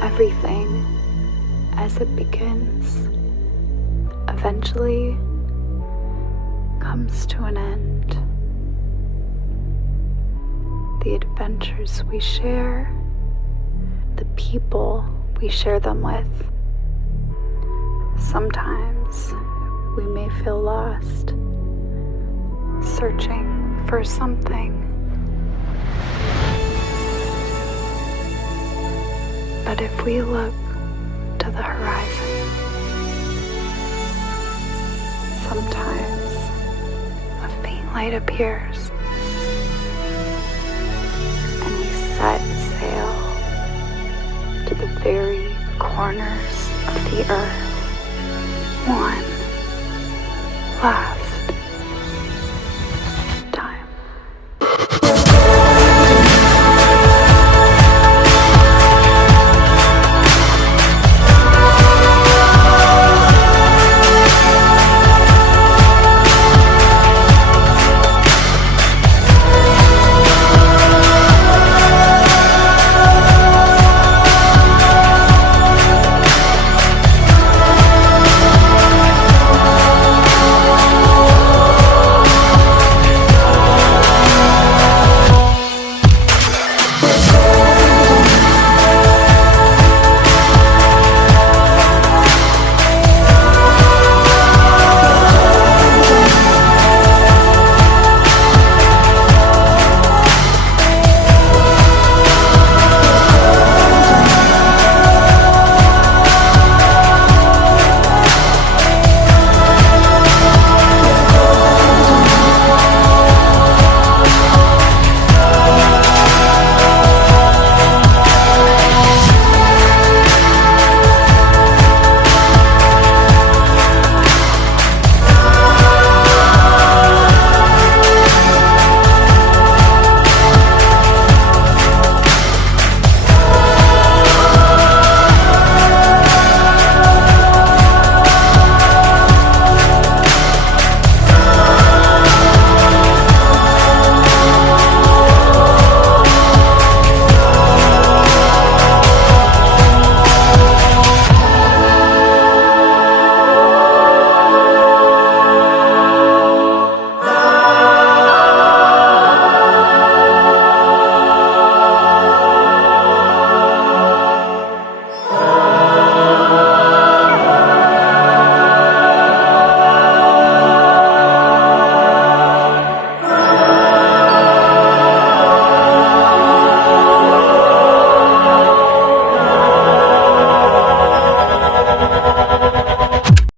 everything as it begins eventually comes to an end. The adventures we share, the people we share them with. Sometimes we may feel lost, searching for something. But if we look to the horizon, sometimes a faint light appears, and we set sail to the very corners of the earth.